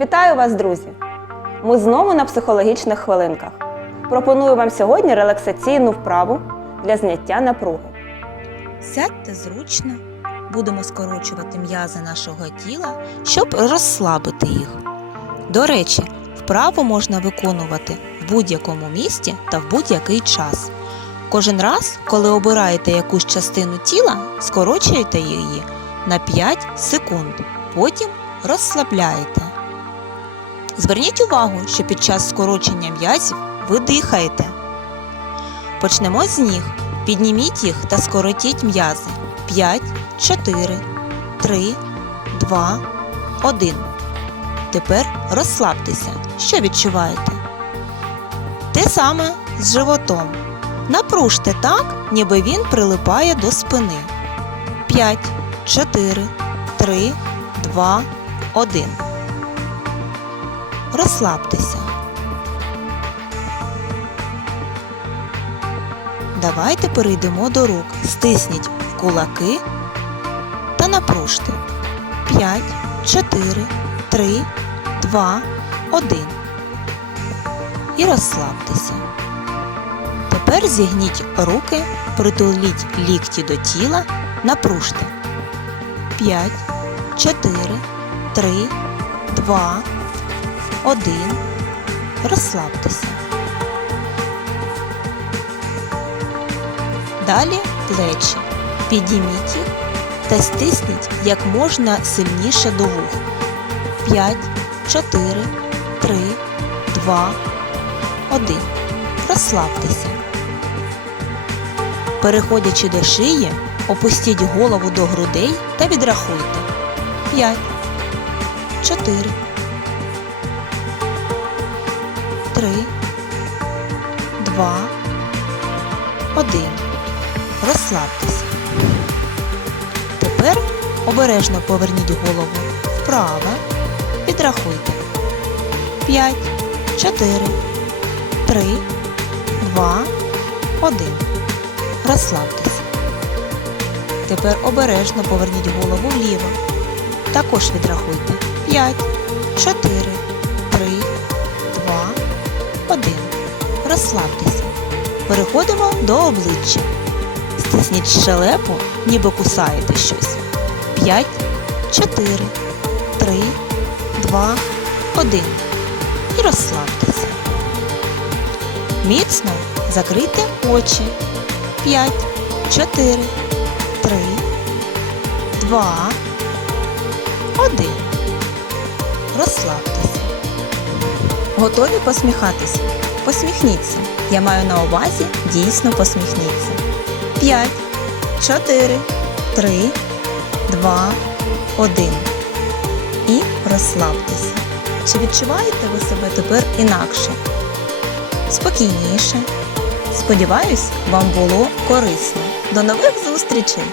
Вітаю вас, друзі! Ми знову на психологічних хвилинках. Пропоную вам сьогодні релаксаційну вправу для зняття напруги. Сядьте зручно, будемо скорочувати м'язи нашого тіла, щоб розслабити їх. До речі, вправу можна виконувати в будь-якому місці та в будь-який час. Кожен раз, коли обираєте якусь частину тіла, скорочуєте її на 5 секунд, потім розслабляєте. Зверніть увагу, що під час скорочення м'язів ви дихаєте. Почнемо з ніг. Підніміть їх та скоротіть м'язи. 5, 4, 3, 2, 1. Тепер розслабтеся. Що відчуваєте? Те саме з животом. Напружте так, ніби він прилипає до спини. 5, 4, 3, 2, 1. Розслабтеся. Давайте перейдемо до рук. Стисніть в кулаки та напружте. 5, 4, 3, 2, 1. І розслабтеся. Тепер зігніть руки, притуліть лікті до тіла, напружте. 5, 4, 3, 2, 1. Розслабтеся. Далі плечі. Підійміть їх та стисніть як можна сильніше до вух. 5, 4, 3, 2, 1. Розслабтеся. Переходячи до шиї, опустіть голову до грудей та відрахуйте. 5, 4, 3, 2, 1. Розслабтеся. Тепер обережно поверніть голову вправо. Підрахуйте. 5, 4, 3, 2, 1. Розслабтеся. Тепер обережно поверніть голову вліво. Також відрахуйте. 5, 4, 3, 2, 1. Розслабтеся. Переходимо до обличчя. Стисніть щелепу, ніби кусаєте щось. 5, 4, 3, 2, 1. І розслабтеся. Міцно закрийте очі. 5, 4, 3, 2, 1. Розслабтеся. Готові посміхатися? Посміхніться. Я маю на увазі дійсно посміхніться. 5, 4, 3, 2, 1. І розслабтеся. Чи відчуваєте ви себе тепер інакше? Спокійніше. Сподіваюсь, вам було корисно. До нових зустрічей!